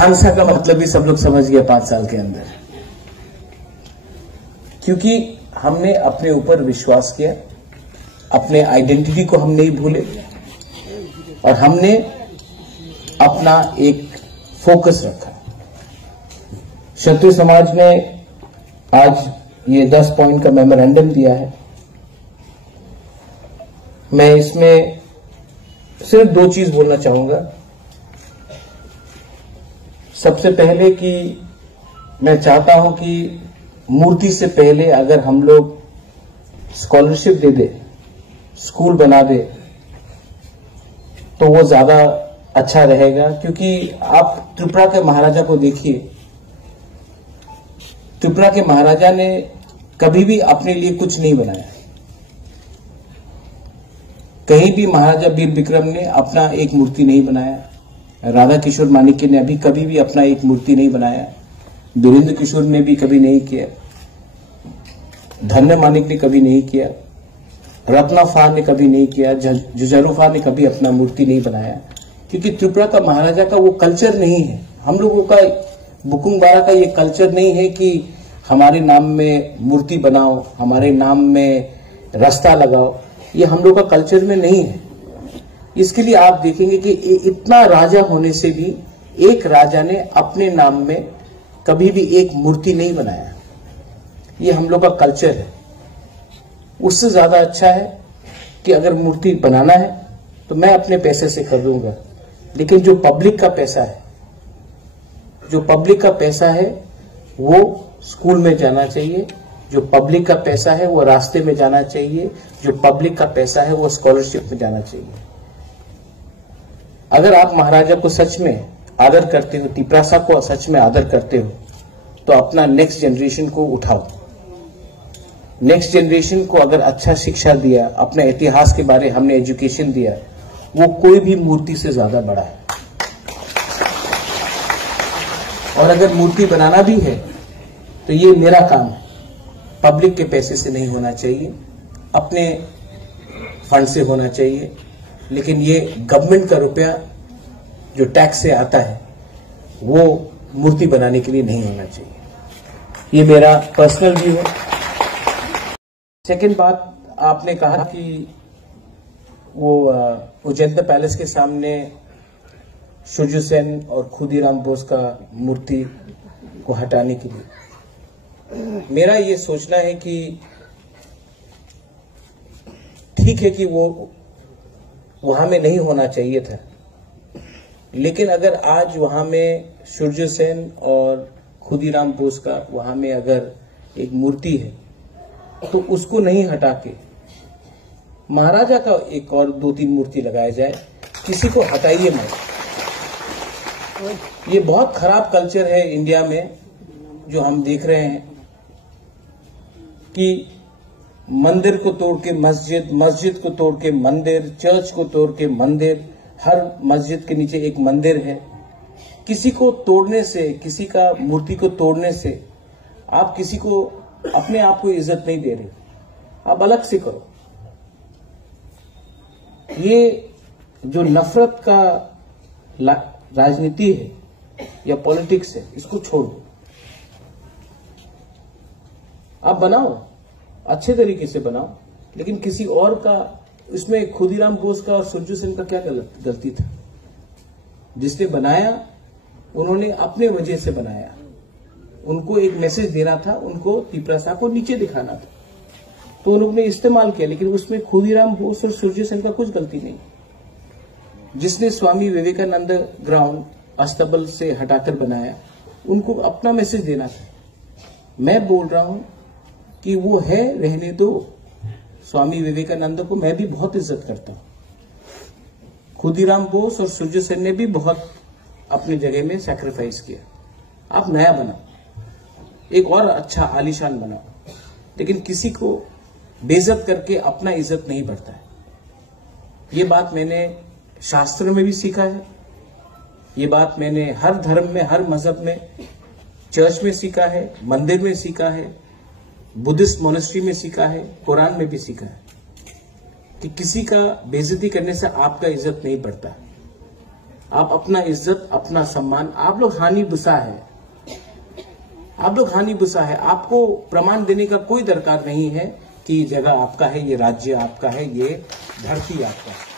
खामसा का मतलब भी सब लोग समझ गए 5 साल के अंदर, क्योंकि हमने अपने ऊपर विश्वास किया, अपने आइडेंटिटी को हम नहीं भूले और हमने अपना एक फोकस रखा। क्षत्रिय समाज ने आज ये 10 पॉइंट का मेमोरेंडम दिया है। मैं इसमें सिर्फ 2 चीज बोलना चाहूंगा। सबसे पहले कि मैं चाहता हूं कि मूर्ति से पहले अगर हम लोग स्कॉलरशिप दे दे, स्कूल बना दे, तो वो ज्यादा अच्छा रहेगा। क्योंकि आप त्रिपुरा के महाराजा को देखिए, त्रिपुरा के महाराजा ने कभी भी अपने लिए कुछ नहीं बनाया। कहीं भी महाराजा वीर विक्रम ने अपना एक मूर्ति नहीं बनाया, राधा किशोर माणिक्य ने अभी कभी भी अपना एक मूर्ति नहीं बनाया, वीरेंद्र किशोर ने भी कभी नहीं किया, धन्य मानिक ने कभी नहीं किया, रत्नाफा ने कभी नहीं किया, जुजारूफा ने कभी अपना मूर्ति नहीं बनाया। क्योंकि त्रिपुरा का महाराजा का वो कल्चर नहीं है। हम लोगों का बुकुंगबारा का ये कल्चर नहीं है कि हमारे नाम में मूर्ति बनाओ, हमारे नाम में रास्ता लगाओ, ये हम लोग का कल्चर में नहीं है। इसके लिए आप देखेंगे कि इतना राजा होने से भी एक राजा ने अपने नाम में कभी भी एक मूर्ति नहीं बनाया। ये हम लोग का कल्चर है। उससे ज्यादा अच्छा है कि अगर मूर्ति बनाना है तो मैं अपने पैसे से खरीदूंगा, लेकिन जो पब्लिक का पैसा है, जो पब्लिक का पैसा है वो स्कूल में जाना चाहिए, जो पब्लिक का पैसा है वो रास्ते में जाना चाहिए, जो पब्लिक का पैसा है वो स्कॉलरशिप में जाना चाहिए। अगर आप महाराजा को सच में आदर करते हो, तिपरासा को सच में आदर करते हो, तो अपना नेक्स्ट जनरेशन को उठाओ। नेक्स्ट जनरेशन को अगर अच्छा शिक्षा दिया, अपने इतिहास के बारे हमने एजुकेशन दिया, वो कोई भी मूर्ति से ज्यादा बड़ा है। और अगर मूर्ति बनाना भी है तो ये मेरा काम है, पब्लिक के पैसे से नहीं होना चाहिए, अपने फंड से होना चाहिए। लेकिन ये गवर्नमेंट का रुपया जो टैक्स से आता है वो मूर्ति बनाने के लिए नहीं होना चाहिए। ये मेरा पर्सनल व्यू है। सेकेंड बात, आपने कहा कि वो उज्जैन पैलेस के सामने सुरजू सेन और खुदीराम बोस का मूर्ति को हटाने के लिए मेरा ये सोचना है कि ठीक है कि वो वहां में नहीं होना चाहिए था, लेकिन अगर आज वहां में सुरजू सेन और खुदीराम बोस का वहां में अगर एक मूर्ति है तो उसको नहीं हटा के महाराजा का एक और 2-3 मूर्ति लगाया जाए, किसी को हटाइए मत। ये बहुत खराब कल्चर है इंडिया में जो हम देख रहे हैं कि मंदिर को तोड़ के मस्जिद, मस्जिद को तोड़ के मंदिर, चर्च को तोड़ के मंदिर, हर मस्जिद के नीचे एक मंदिर है। किसी को तोड़ने से, किसी का मूर्ति को तोड़ने से आप किसी को अपने आप को इज्जत नहीं दे रहे, आप अलग से करो। ये जो नफरत का राजनीति है या पॉलिटिक्स है, इसको छोड़ दो। आप बनाओ, अच्छे तरीके से बनाओ, लेकिन किसी और का, इसमें खुदीराम बोस का और सुरजू सेन का क्या गलती था? जिसने बनाया उन्होंने अपने वजह से बनाया, उनको एक मैसेज देना था, उनको तिपरासा को नीचे दिखाना था, तो उन्होंने इस्तेमाल किया। लेकिन उसमें खुदीराम बोस और सुरजू सेन का कुछ गलती नहीं। जिसने स्वामी विवेकानंद ग्राउंड अस्तबल से हटाकर बनाया, उनको अपना मैसेज देना था। मैं बोल रहा हूं कि वो है, रहने दो। स्वामी विवेकानंद को मैं भी बहुत इज्जत करता हूं, खुदीराम बोस और सुरजू सेन ने भी बहुत अपनी जगह में सैक्रिफाइस किया। आप नया बनाओ, एक और अच्छा आलीशान बनाओ, लेकिन किसी को बेइज्जत करके अपना इज्जत नहीं बढ़ता है। ये बात मैंने शास्त्र में भी सीखा है, ये बात मैंने हर धर्म में, हर मजहब में, चर्च में सीखा है, मंदिर में सीखा है, बुद्धिस्ट मोनेस्ट्री में सीखा है, कुरान में भी सीखा है कि किसी का बेइज्जती करने से आपका इज्जत नहीं बढ़ता। आप अपना इज्जत, अपना सम्मान, आप लोग हानि बुसा है, आप लोग हानि बुसा है। आपको प्रमाण देने का कोई दरकार नहीं है कि ये जगह आपका है, ये राज्य आपका है, ये धरती आपका है।